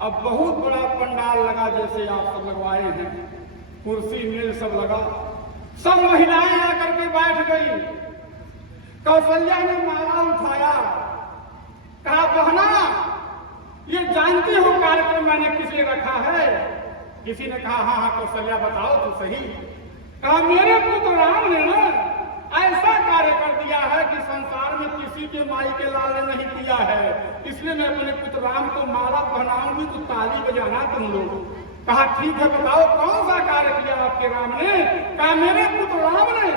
अब बहुत बड़ा पंडाल लगा जैसे आप सब लगवाए हैं, कुर्सी मेज सब लगा, सब महिलाएं आकर के बैठ गई। कौशल्या ने माला उठाया, कहा बहना ये जानती हो कार्यक्रम मैंने किसे रखा है? किसी ने कहा हाँ हाँ कौशल्या बताओ तो सही। कहा मेरे पुत्र राम ने ना ऐसा कार्य कर दिया है कि संसार में किसी के माई के लाल ने नहीं किया है, इसलिए मैं अपने पुत्र राम को माला पहनाऊंगी तो ताली बजाना तुम लोग। कहा ठीक है बताओ कौन सा कार्य किया आपके राम ने? कहा मेरे पुत्र राम ने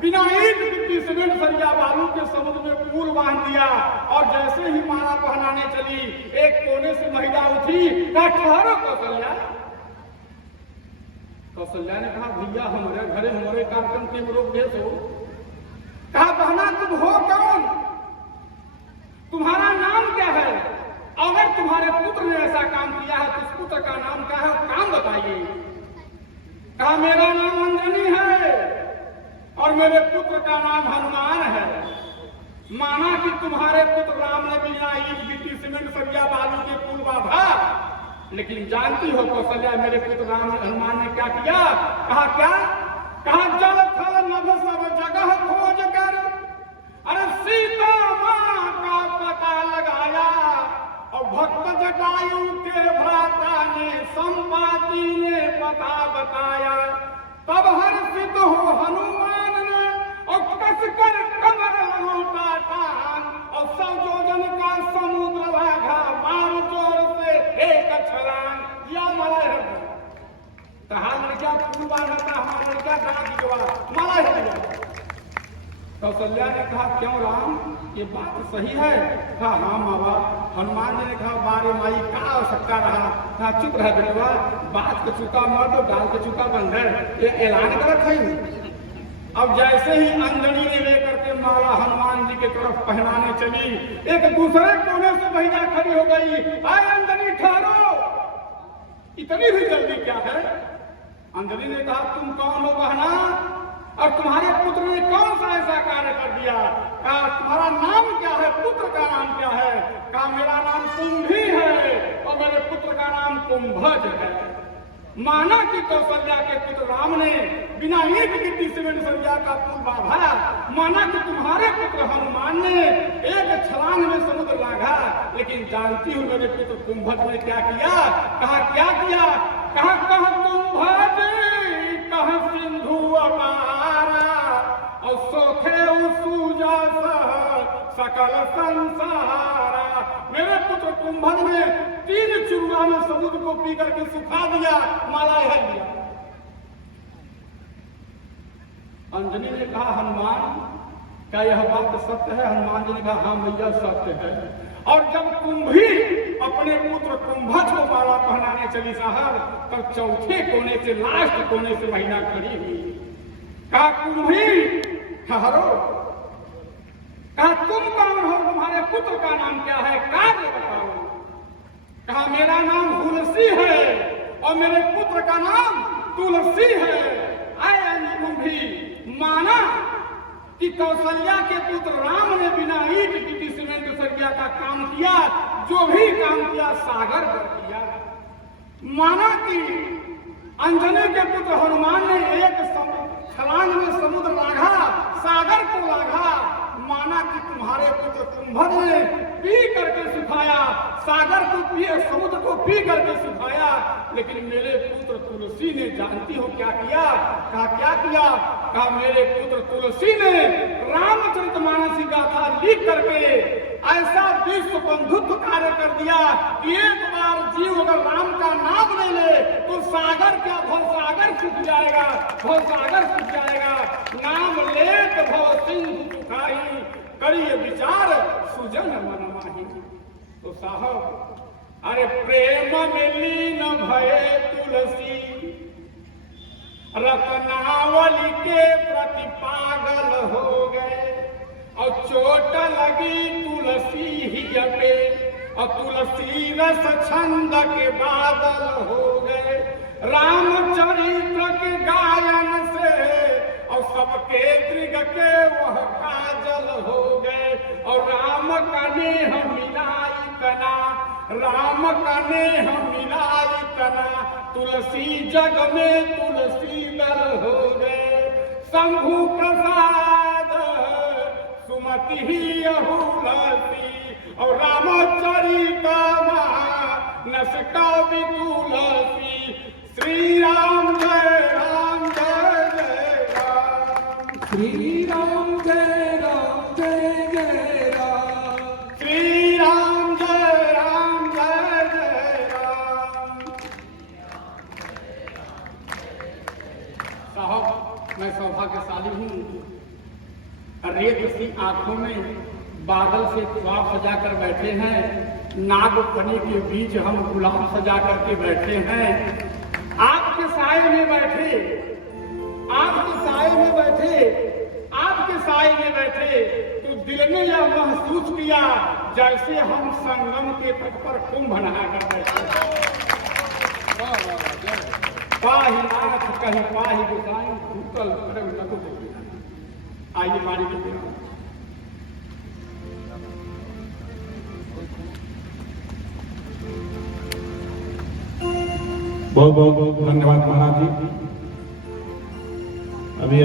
बिना ईंट गिट्टी सीमेंट सरिया बालू के समुद्र में पुल बांध दिया और जैसे ही माला पहनाने चली एक कोने से महिला उठी। कहा ठहरो कौशल्या। कौशल्या ने कहा भैया हमारे घरे हमारे कार्यक्रम के लोग भेज हो। कहा बहना तुम हो कौन? तुम्हारा नाम क्या है? अगर तुम्हारे पुत्र ने ऐसा काम किया है तो उस पुत्र का नाम क्या है, काम बताइए। कहा मेरा नाम अंजनी है और मेरे पुत्र का नाम हनुमान है। माना कि तुम्हारे पुत्र राम ने बिना ईंट गिट्टी सीमेंट सरिया बालू के पुल बांधा, लेकिन जानती हो कौशल्या मेरे पुत्र राम हनुमान ने क्या किया? कहा क्या? कहा जल थल नभ सब जगह खोज कर अरे सीता मां का पता लगाया और भक्त जटायु के भ्राता ने संपाति ने पता बताया। तब हर्षित हो हनुमान ने और कस कर कमर लौटा टान और 100 योजन का समुद्र लाघा मार जोर से एक छलांग या मलय कहा लड़का फूल बांधा था हमारा लड़का कहा दिया मलय है। कौशल्या ने कहा क्यों राम ये बात सही है? कहा हाँ मामा। हनुमान जी ने कहा बारे माई क्या आवश्यकता रहा? कहा चुप रहा बेटवा, बात के चुका मर्द डाल के चुका बंदर, ये ऐलान करत है। अब जैसे ही अंजनी ने लेकर के माला हनुमान जी के तरफ पहनाने चली, एक दूसरे कोने से महिला खड़ी हो गई। आए अंजनी ठहरो, इतनी भी जल्दी क्या है? अंजनी ने कहा तुम कौन हो बहना और तुम्हारे पुत्र ने कौन सा ऐसा कार्य कर दिया? कहा तुम्हारा नाम क्या है, पुत्र का नाम क्या है? कहा मेरा नाम कुंभी है और मेरे पुत्र का नाम कुंभज है। माना कि कौशल्या के पुत्र राम ने बिना ईंट गिट्टी सीमेंट सरिया का पुल बांधा, माना कि तुम्हारे पुत्र हनुमान ने एक छलांग में समुद्र लांघा, लेकिन जानती हूं मेरे पुत्र कुंभज ने क्या किया? कहा क्या किया? कहा कह कुंभज कह सिंधु अपारा और सोखे सूजा सकल संसारा। मेरे पुत्र कुंभज ने 3 चुरुआ में समुद्र को पी करके सुखा दिया, माला हल दिया। अंजनी ने कहा हनुमान क्या यह बात सत्य है? हनुमान जी ने कहा हाँ भैया सत्य है। और जब कुंभी अपने पुत्र कुंभज को माला पहनाने चली साहब, तब चौथे कोने से, लास्ट कोने से महिला खड़ी हुई। कहा कुंभी ठहरो, कहा तुम कौन हो, तुम्हारे पुत्र का नाम क्या है, कार्य बताओ। कहा मेरा नाम तुलसी है और मेरे पुत्र का नाम तुलसी है। आए कुंभी, माना कि कौशल्या के पुत्र राम ने बिना ईंट की सीमेंट सरिया का काम किया, जो भी काम किया सागर कर किया। माना कि अंजनी के पुत्र हनुमान ने एक छलांग में समुद्र लाघा, सागर को लाघा। माना कि तुम्हारे पुत्र कुंभज ने पी करके सुखाया, सागर को पी, समुद्र को पी करके सुखाया। लेकिन मेरे पुत्र तुलसी ने जानती हो क्या किया? कहा क्या किया? कहा मेरे पुत्र तुलसी ने रामचरितमानस की गाथा लिख करके ऐसा विश्व बंधुत्व कार्य कर दिया कि एक बार जीव अगर राम का नाम ले ले तो सागर क्या, भव सागर सूख जाएगा, भव सागर सूख जाएगा। नाम लेत भव सिंधु सुखाई, करिए विचार सुजन मन माही। तो साहब, अरे प्रेम में लीन भये तुलसी, रत्नावली के प्रति पागल हो गए। और चोट लगी तुलसी ही पे, और तुलसी रस छंद के बादल हो गए। रामचरित्र के गायन से और सबके दृग के वह काजल हो गए। और राम का नेह मिलाई तना, राम का नेह मिलाई तना, तुलसी जग में तुलसी दल हो गए। शंभु प्रसाद सुमति ही अहुलसी, और रामचरित मानस कवि तुलसी। श्री राम जय राम जय जय राम, श्री राम जय राम जय जय राम, श्री राम जय राम जय जय राम। साहब, मैं सौभाग्यशाली हूँ, रेत सी आंखों में बादल से ख्वाब सजा कर बैठे हैं, नागफनी के बीच हम गुलाब सजा करके बैठे हैं। आपके साए में बैठे, आपके साए में बैठे, आपके साए में बैठे, तो दिल में यह महसूस किया जैसे हम संगम के तट पर कुंभ नहा कर बैठे। पाही नाथ कहीं पाही गोसाई, भूतल करम लगो। आइए पानी के बहुत बहुत धन्यवाद महाराज जी। अभी